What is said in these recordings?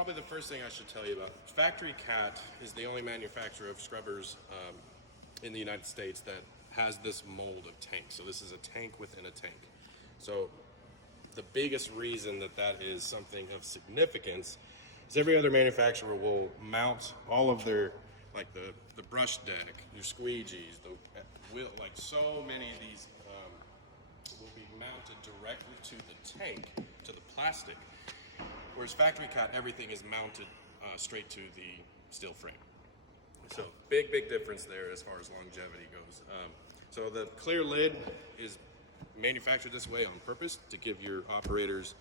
probably the first thing I should tell you about, Factory Cat is the only manufacturer of scrubbers in the United States that has this mold of tank. So this is a tank within a tank. So the biggest reason that that is something of significance is every other manufacturer will mount all of their, like the brush deck, your squeegees, like so many of these will be mounted directly to the tank, to the plastic. Whereas Factory Cat, everything is mounted straight to the steel frame. So big difference there as far as longevity goes. So the clear lid is manufactured this way on purpose to give your operators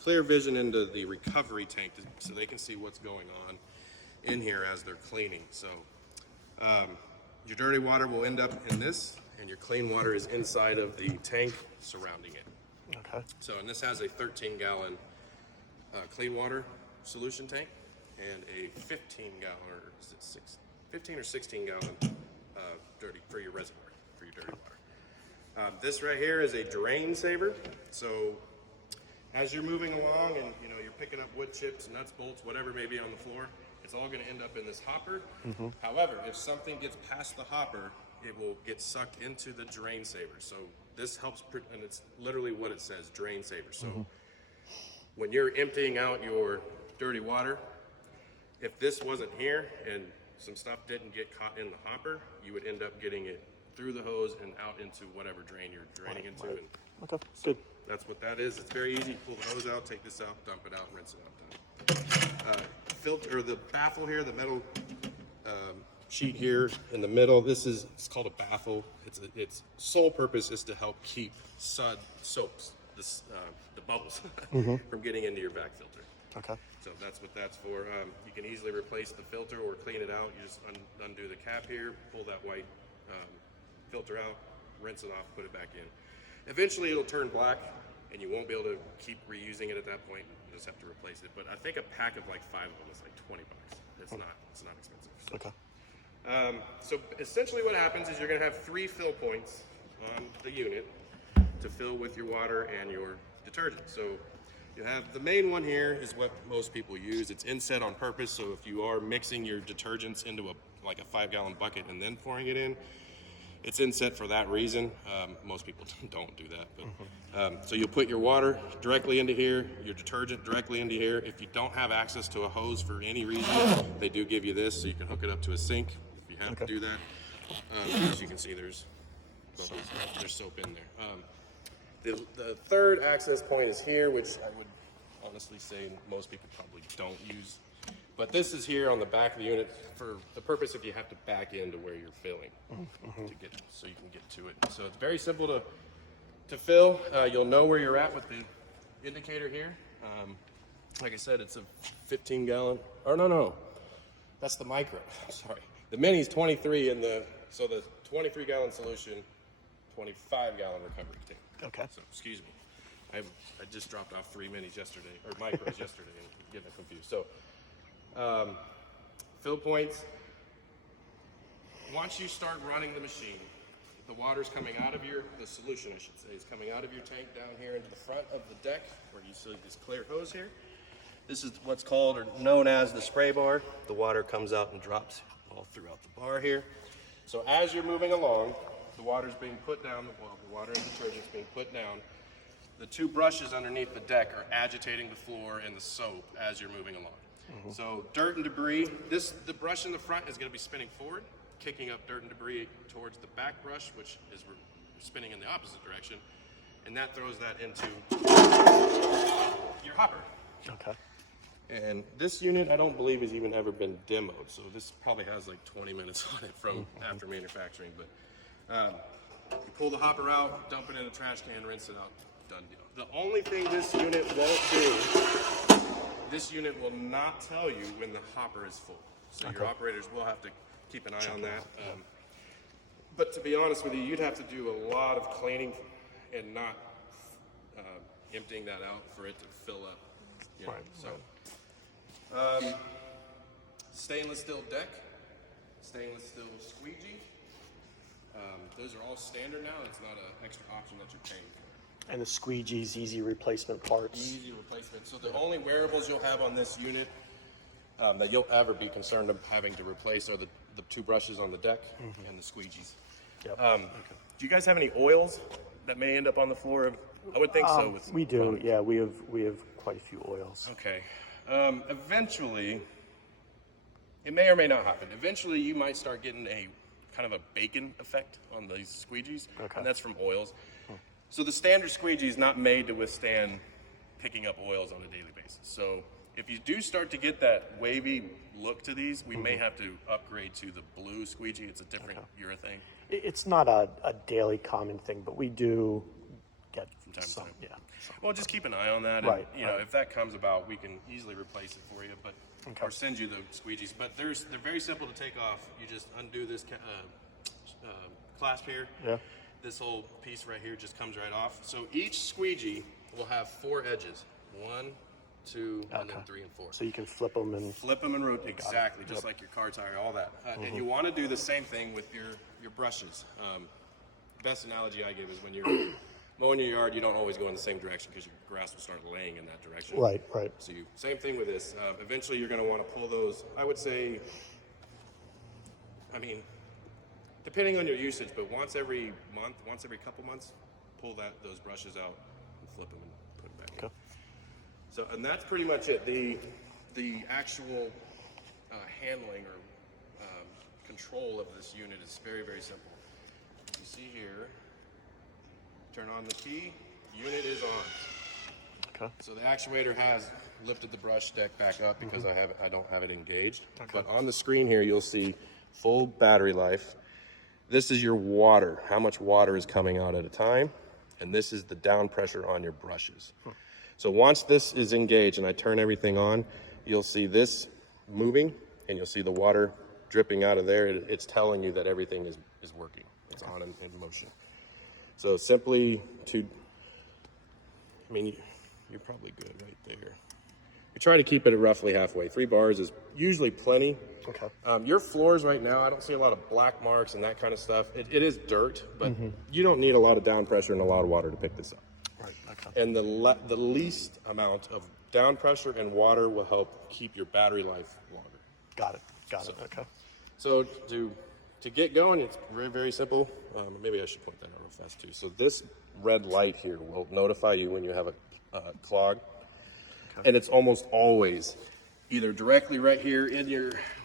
clear vision into the recovery tank so they can see what's going on in here as they're cleaning. So your dirty water will end up in this, and your clean water is inside of the tank surrounding it. Okay. So, and this has a 13-gallon clean water solution tank and a 15-gallon, or is it 15 or 16-gallon dirty for your reservoir, for your dirty water. This right here is a drain saver. So as you're moving along and you're picking up wood chips, nuts, bolts, whatever may be on the floor, it's all going to end up in this hopper. However, if something gets past the hopper, it will get sucked into the drain saver. So this helps, and it's literally what it says, drain saver. So when you're emptying out your dirty water, if this wasn't here and some stuff didn't get caught in the hopper, you would end up getting it through the hose and out into whatever drain you're draining into. Right. And Okay, good. that's what that is. It's very easy. Pull the hose out, take this out, dump it out, rinse it out. Done. Filter, or the baffle here, the metal sheet here in the middle. It's called a baffle. Its sole purpose is to help keep soaps, the bubbles, from getting into your vac filter. Okay. So that's what that's for. You can easily replace the filter or clean it out. You just undo the cap here, pull that white filter out, rinse it off, put it back in. Eventually it'll turn black and you won't be able to keep reusing it at that point. You just have to replace it. But I think a pack of like 5 of them is like $20. It's not expensive. So. Okay. So essentially what happens is you're going to have 3 fill points on the unit to fill with your water and your detergent. So you have the main one here is what most people use. It's inset on purpose, so if you are mixing your detergents into like a 5-gallon bucket and then pouring it in, it's inset for that reason. Most people don't do that, but so you'll put your water directly into here, your detergent directly into here. If you don't have access to a hose for any reason, they do give you this, so you can hook it up to a sink if you have to do that. As you can see, there's soap in there. The third access point is here, which I would honestly say most people probably don't use. But this is here on the back of the unit for the purpose if you have to back into where you're filling to get, so you can get to it. So it's very simple to fill. You'll know where you're at with the indicator here. Like I said, it's a 15-gallon, or no, that's the micro, sorry. The mini's 23 and so the 23-gallon solution, 25-gallon recovery tank. Okay. So, excuse me. I just dropped off 3 minis yesterday, or micros yesterday, and getting confused. So, fill points. Once you start running the machine, the water's coming out of the solution, I should say, is coming out of your tank down here into the front of the deck, where you see this clear hose here. This is what's called, or known as, the spray bar. The water comes out and drops all throughout the bar here. So as you're moving along, the water's being put down, the water and detergent's being put down. The 2 brushes underneath the deck are agitating the floor and the soap as you're moving along. So dirt and debris, the brush in the front is going to be spinning forward, kicking up dirt and debris towards the back brush, which is spinning in the opposite direction, and that throws that into your hopper. Okay. And this unit, I don't believe has even ever been demoed, so this probably has like 20 minutes on it from after manufacturing. But you pull the hopper out, dump it in a trash can, rinse it out, done deal. The only thing this unit won't do, this unit will not tell you when the hopper is full. So your operators will have to keep an eye on that. But to be honest with you, you'd have to do a lot of cleaning and not emptying that out for it to fill up. You know, so, stainless steel deck, stainless steel squeegee. Those are all standard now. It's not an extra option that you're paying for. And the squeegee's easy replacement parts. Easy replacement. So the only wearables you'll have on this unit that you'll ever be concerned of having to replace are the two brushes on the deck and the squeegees. Yep. Do you guys have any oils that may end up on the floor? I would think so. With We do, product. yeah. We have quite a few oils. Okay. Eventually, it may or may not happen. Eventually, you might start getting a kind of a bacon effect on these squeegees, Okay. and that's from oils. So the standard squeegee is not made to withstand picking up oils on a daily basis. So if you do start to get that wavy look to these, we may have to upgrade to the blue squeegee. It's a different urethane. It's not a daily common thing, but we do get time to some. time. Yeah. some. Well, just keep an eye on that. And, Right, you know, right. if that comes about, we can easily replace it for you, but or send you the squeegees. But they're very simple to take off. You just undo this clasp here. Yeah. This whole piece right here just comes right off. So each squeegee will have 4 edges. 1, 2, and then Okay. 3 and 4. So you can flip them and. Flip them and rotate exactly, just like your car tire, all that. And you want to do the same thing with your brushes. Best analogy I give is when you're mowing your yard, you don't always go in the same direction because your grass will start laying in that direction. Right. Right. So same thing with this. Eventually, you're going to want to pull those. I would say, I mean, depending on your usage, but once every month, once every couple months, pull those brushes out and flip them and put them back in. Okay. So, and that's pretty much it. The actual handling or control of this unit is very, very simple. You see here, turn on the key, unit is on. Okay. So the actuator has lifted the brush deck back up because I don't have it engaged. But on the screen here, you'll see full battery life. This is your water, how much water is coming out at a time. And this is the down pressure on your brushes. So once this is engaged and I turn everything on, you'll see this moving and you'll see the water dripping out of there. It's telling you that everything is working. It's on and in motion. So simply you're probably good right there. We try to keep it at roughly halfway. 3 bars is usually plenty. Okay. Your floors right now, I don't see a lot of black marks and that kind of stuff. It is dirt, but you don't need a lot of down pressure and a lot of water to pick this up. Right. Okay. And the least amount of down pressure and water will help keep your battery life longer. Got it. Got it. Okay. So to get going, it's very, very simple. Maybe I should point that out real fast too. So this red light here will notify you when you have a clog. Okay. And it's almost always either directly right here in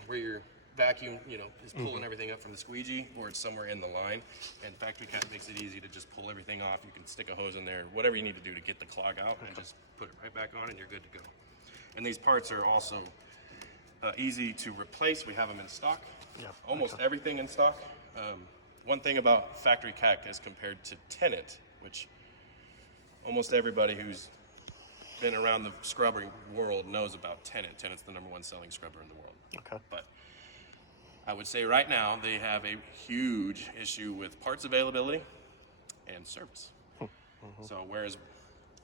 where your vacuum, is pulling everything up from the squeegee, or it's somewhere in the line. And Factory Cat makes it easy to just pull everything off. You can stick a hose in there, whatever you need to do to get the clog out, and just put it right back on, and you're good to go. And these parts are also easy to replace. We have them in stock. Yeah. Almost everything in stock. One thing about Factory Cat as compared to Tennant, which almost everybody who's been around the scrubbing world knows about Tennant. Tennant's the #1 selling scrubber in the world. Okay. But I would say right now they have a huge issue with parts availability and service. So whereas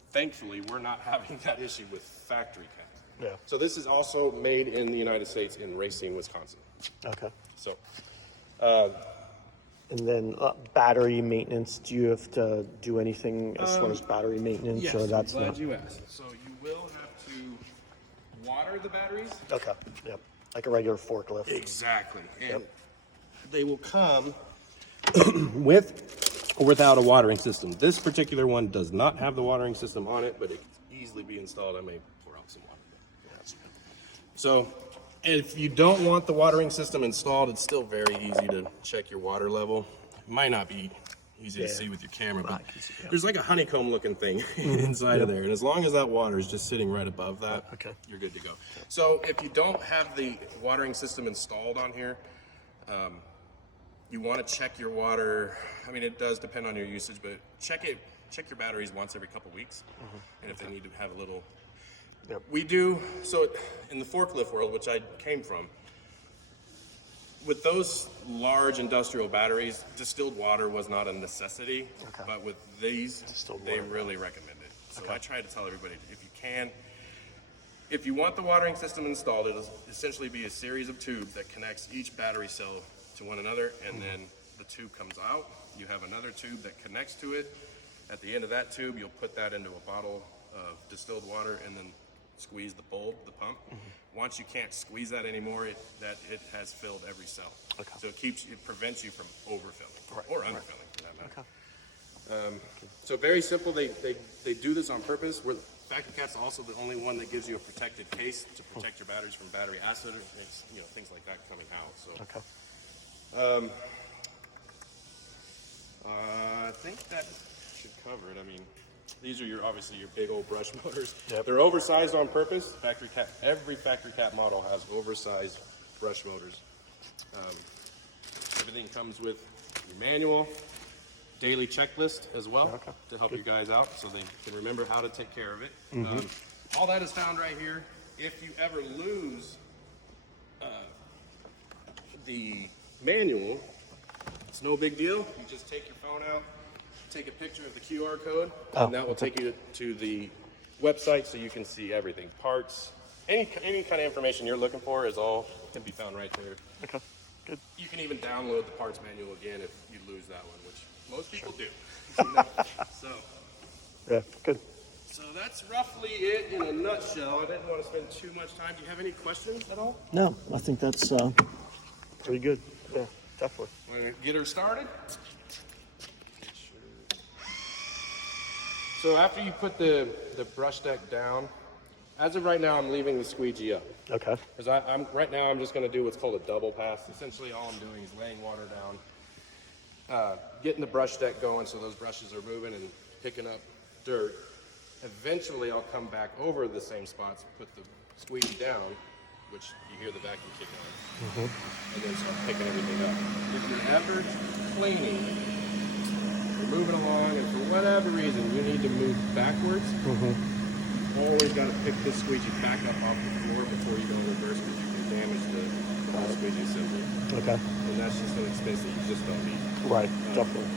thankfully we're not having that issue with Factory Cat. Yeah. So this is also made in the United States in Racine, Wisconsin. Okay. So And then battery maintenance. Do you have to do anything as far as battery maintenance, yes, or that's I'm glad not? you asked. So you will have to water the batteries. Okay. Yep. Like a regular forklift. Exactly. And they will come with or without a watering system. This particular one does not have the watering system on it, but it can easily be installed. I may pour out some water. So if you don't want the watering system installed, it's still very easy to check your water level. It might not be easy to see with your camera, but there's like a honeycomb looking thing inside of there. And as long as that water is just sitting right above that, you're good to go. So if you don't have the watering system installed on here, you want to check your water. I mean, it does depend on your usage, but check your batteries once every couple weeks. And if they need to have a little, we do. So in the forklift world, which I came from, with those large industrial batteries, distilled water was not a necessity, but with these, they really recommend it. So I try to tell everybody, if you want the watering system installed, it'll essentially be a series of tubes that connects each battery cell to one another, and then the tube comes out. You have another tube that connects to it. At the end of that tube, you'll put that into a bottle of distilled water and then squeeze the bulb, the pump, once you can't squeeze that anymore, it has filled every cell. Okay. So it prevents you from overfilling Right, or right. underfilling for that matter. Okay. So very simple. They do this on purpose. We're Factory Cap's also the only one that gives you a protected case to protect your batteries from battery acid or things like that coming out. So Okay. I think that should cover it. I mean, these are obviously your big old brush motors. Yep. They're oversized on purpose. Every Factory Cap model has oversized brush motors. Everything comes with your manual, daily checklist as well Okay. to help you guys out so they can remember how to take care of it. All that is found right here. If you ever lose the manual, it's no big deal. You just take your phone out, take a picture of the QR code, and that will take you to the website so you can see everything. Parts, any kind of information you're looking for can be found right there. Okay. Good. You can even download the parts manual again if you lose that one, which most people do. Yeah. Good. So that's roughly it in a nutshell. I didn't want to spend too much time. Do you have any questions at all? No, I think that's pretty good. Yeah, definitely. Want to get her started? So after you put the brush deck down, as of right now, I'm leaving the squeegee up. Okay. Because right now I'm just going to do what's called a double pass. Essentially, all I'm doing is laying water down, getting the brush deck going so those brushes are moving and picking up dirt. Eventually, I'll come back over the same spots, put the squeegee down, which you hear the vacuum kick on, and then start picking everything up. If you're ever cleaning, you're moving along, and for whatever reason you need to move backwards, always got to pick this squeegee back up off the floor before you go in reverse because you can damage the squeegee assembly. Okay. And that's just an expense that you just don't need. Right. Definitely.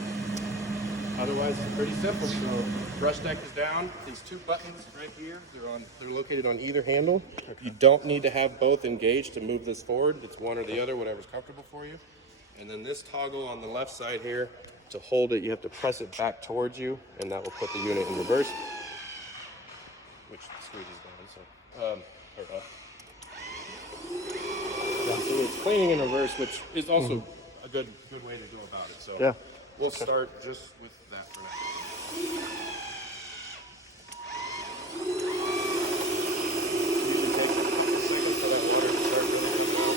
Otherwise, it's pretty simple. So brush deck is down. These two buttons right here, they're located on either handle. You don't need to have both engaged to move this forward. It's one or the other, whatever's comfortable for you. And then this toggle on the left side here, to hold it, you have to press it back towards you, and that will put the unit in reverse. Which the squeegee's down, so, or up. Yeah, so it's cleaning in reverse, which is also a good way to go about it. So Yeah. we'll start just with that for now. Usually takes a couple seconds for that water to start really coming out.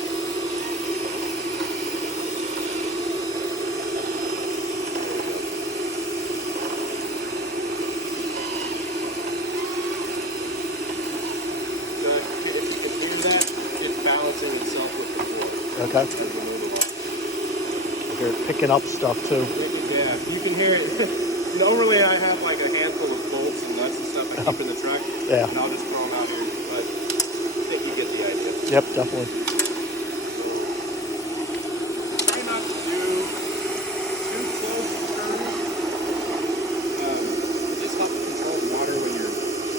So if you can hear that, it's balancing itself with the floor. Okay. As we move along. You're picking up stuff too. Yeah, you can hear it. Normally I have like a handful of bolts and nuts and stuff I keep in the truck. Yeah. And I'll just throw them out here. But I think you get the idea. Yep. Definitely. Try not to do too close to turns. It just helps control the water when you're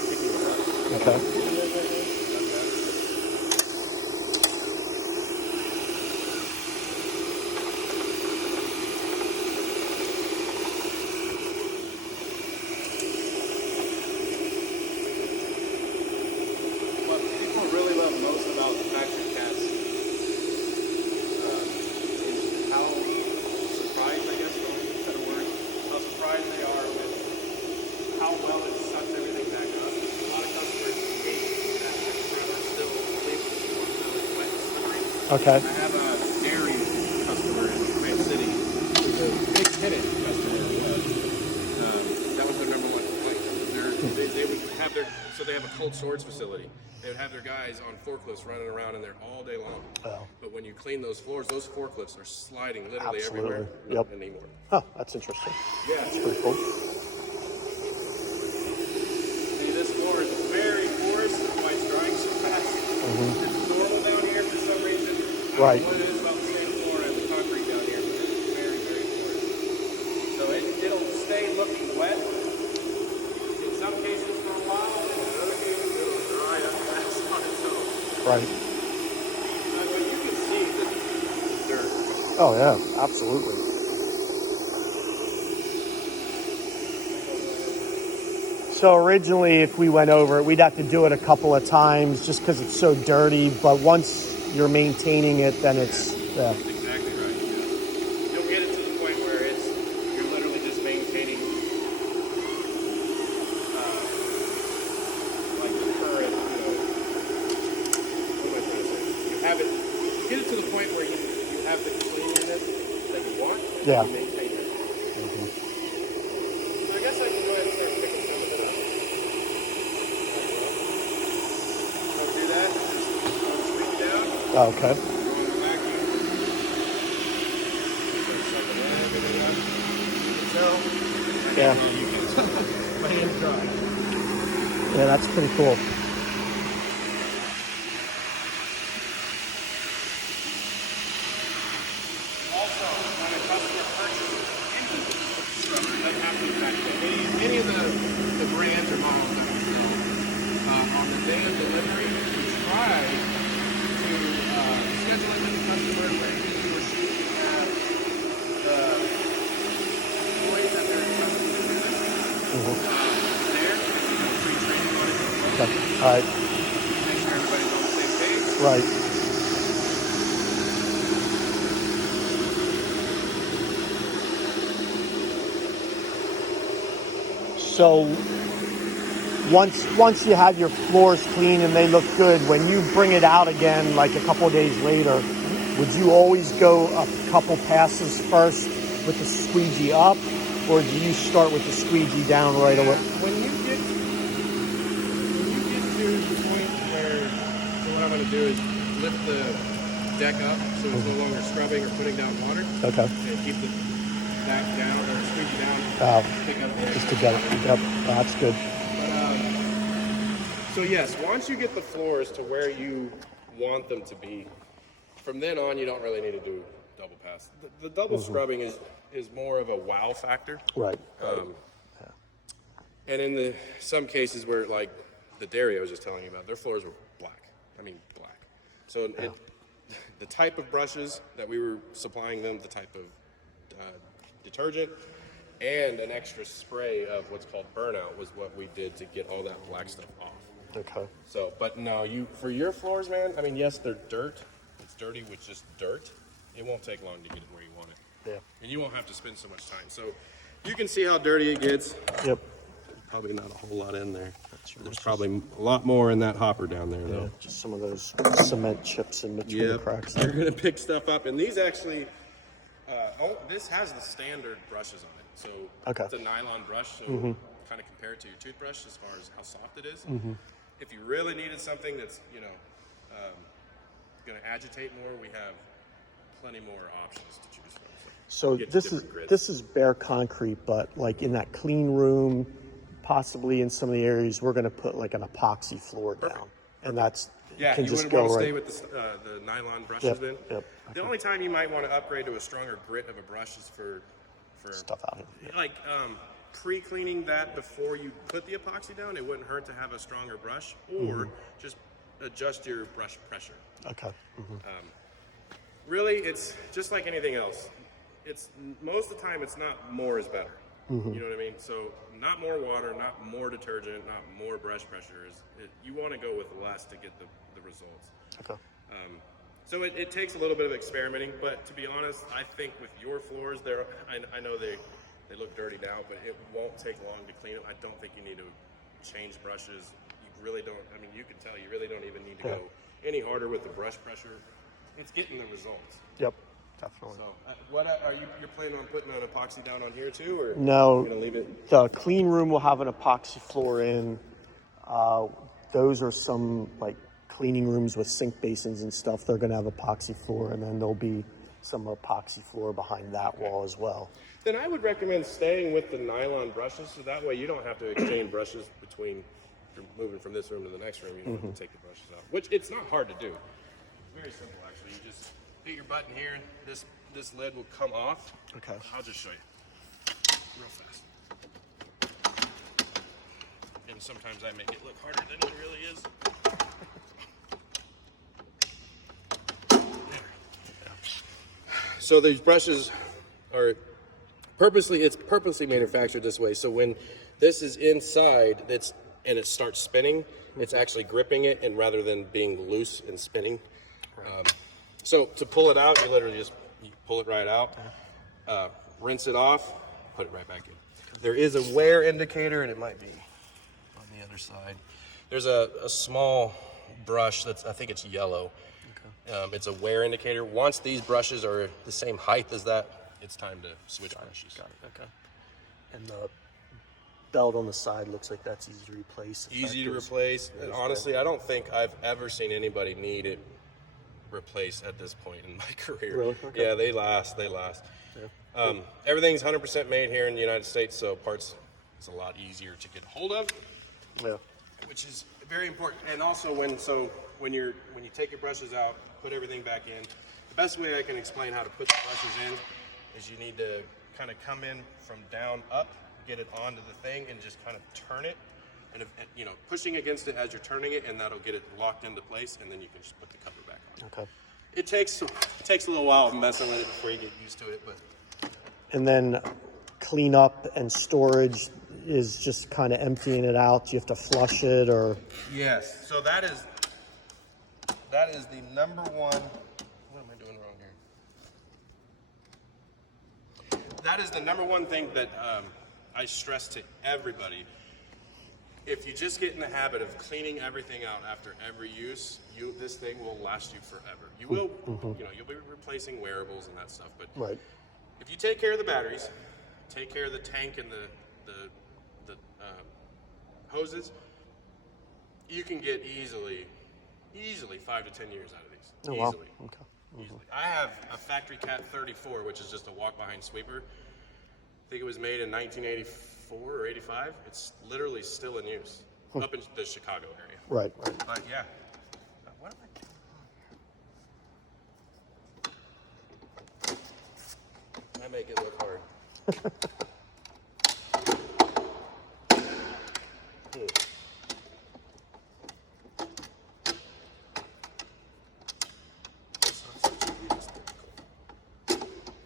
picking it up. Okay. What people really love most about Factory Caps is how surprised, I guess, for lack of a better word, how surprised they are with how well it sucks everything back up. A lot of customers hate that rather still leave it really wet and slippery. Okay. I have a dairy customer in Grant City who's a big tenant customer. That was their number one complaint. They would have they have a cold storage facility. They would have their guys on forklifts running around in there all day long. Oh. But when you clean those floors, those forklifts are sliding literally Absolutely. everywhere. Yep. Not anymore. Huh. That's interesting. Yeah. That's pretty cool. See, this floor is very porous. That's why it's drying so fast. It's normal down here for some reason. I Right. don't know what it is about the same floor as the concrete down here, but it's very, very porous. So it'll stay looking wet in some cases for a while, and in other cases it'll dry up fast on its own. Right. But you can see the dirt. Oh yeah. Absolutely. So originally, if we went over it, we'd have to do it a couple of times just because it's so dirty. But once you're maintaining it, then it's Exactly right. You'll get it to the point where you're literally just maintaining like the current, what am I trying to say? You have it, you get it to the point where you have the cleanliness that you want, and Yeah. you maintain it. So I guess I can go ahead and start picking some of it up. I'll do that, just squeeze down. okay. Yeah. My hand's dry. Yeah, that's pretty cool. Also, when a customer purchases any scrubber, it doesn't have to be that any of the brands or models that we sell, on the day of delivery, we try to schedule it with the customer where he or she can have the toys that they're accustomed to using there, free training on it. Okay. All right. Make sure everybody's on the same page. Right. So once you have your floors clean and they look good, when you bring it out again, like a couple of days later, would you always go a couple passes first with the squeegee up, or do you start with the squeegee down right away? When you get to the point where, so what I'm going to do is lift the deck up so it's no longer scrubbing or putting down water, Okay. and keep that down or squeegee down. Pick up there. Just to get it. Yep. That's good. So yes, once you get the floors to where you want them to be, from then on you don't really need to do double pass. The double scrubbing is more of a wow factor. Right. And in some cases where, like the dairy I was just telling you about, their floors were black. I mean, black. So the type of brushes that we were supplying them, the type of detergent, and an extra spray of what's called burnout was what we did to get all that black stuff off. Okay. So, but no, for your floors, man, I mean, yes, they're dirt. It's dirty with just dirt. It won't take long to get it where you want it. Yeah. And you won't have to spend so much time. So you can see how dirty it gets. Yep. Probably not a whole lot in there. There's probably a lot more in that hopper down there, though. Just some of those cement chips in between the cracks. You're gonna pick stuff up, and these actually, this has the standard brushes on it. So it's a nylon brush, so kind of compare it to your toothbrush as far as how soft it is. If you really needed something that's gonna agitate more, we have plenty more options to choose from. So this is bare concrete, but like in that clean room, possibly in some of the areas, we're going to put like an epoxy floor down, and that's can you just wouldn't go want to right. stay with the nylon brushes then. Yep. The only time you might want to upgrade to a stronger grit of a brush is for Stuff out here. like pre-cleaning that before you put the epoxy down. It wouldn't hurt to have a stronger brush, or just adjust your brush pressure. Okay. Really, it's just like anything else. It's most of the time it's not more is better. You know what I mean? So not more water, not more detergent, not more brush pressure. You want to go with less to get the results. Okay. So it takes a little bit of experimenting, but to be honest, I think with your floors, I know they look dirty now, but it won't take long to clean them. I don't think you need to change brushes. You really don't. I mean, you can tell you really don't even need to go any harder with the brush pressure. It's getting the results. Yep. Definitely. So, what are you're planning on putting an epoxy down on here too, or No, you're gonna leave it? the clean room will have an epoxy floor in. Those are some like cleaning rooms with sink basins and stuff. They're going to have epoxy floor, and then there'll be some epoxy floor behind that wall as well. Then I would recommend staying with the nylon brushes, so that way you don't have to exchange brushes between. If you're moving from this room to the next room, you don't have to take the brushes out. Which it's not hard to do. It's very simple actually. You just hit your button here, this lid will come off. Okay. I'll just show you real fast. And sometimes I make it look harder than it really is. So these brushes are purposely manufactured this way. So when this is inside, and it starts spinning. It's actually gripping it, and rather than being loose and spinning. So to pull it out, you literally just pull it right out, rinse it off, put it right back in. There is a wear indicator, and it might be on the other side. There's a small brush I think it's yellow. Okay. It's a wear indicator. Once these brushes are the same height as that, it's time to switch brushes. Got it. Okay. And the belt on the side looks like that's easy to replace. Easy to replace. And honestly, I don't think I've ever seen anybody need it replaced at this point in my career. Really? Okay. Yeah, they last. Yeah. Everything's 100% made here in the United States, so parts is a lot easier to get hold of. Yeah. Which is very important. And also when you take your brushes out, put everything back in. The best way I can explain how to put the brushes in is you need to kind of come in from down up, get it onto the thing, and just kind of turn it, and pushing against it as you're turning it, and that'll get it locked into place, and then you can just put the cover back on. Okay. It takes a little while messing with it before you get used to it, but. And then cleanup and storage is just kind of emptying it out. You have to flush it, or Yes. So that is the number one. What am I doing wrong here? That is the number one thing that I stress to everybody. If you just get in the habit of cleaning everything out after every use, this thing will last you forever. You will, you'll be replacing wearables and that stuff, but right. if you take care of the batteries, take care of the tank and the hoses, you can get easily 5 to 10 years out of these. Oh, easily. wow. Okay. Easily. I have a Factory Cat 34, which is just a walk-behind sweeper. I think it was made in 1984 or 85. It's literally still in use up in the Chicago area. Right. But yeah. What am I doing? I make it look hard.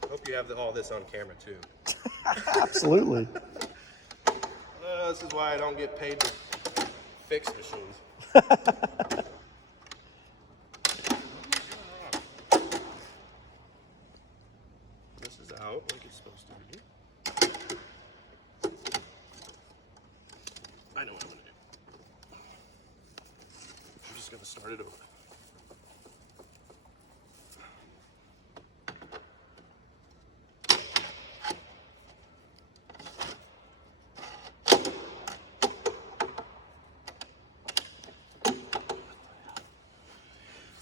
Hope you have all this on camera too. Absolutely. This is why I don't get paid to fix machines. This is out like it's supposed to be. I know what I'm going to do. I'm just going to start it over.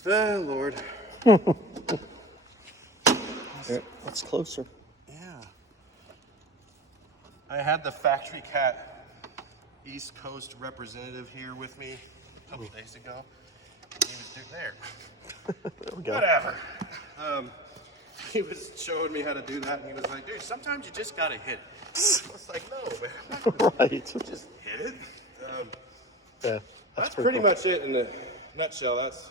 Oh, Lord. That's closer. Yeah. I had the Factory Cat East Coast representative here with me a couple days ago. He was there. There we go. Whatever. He was showing me how to do that, and he was like, dude, sometimes you just got to hit it. I was like, no, man. Right. Just hit it. Yeah. That's pretty much it in a nutshell. That's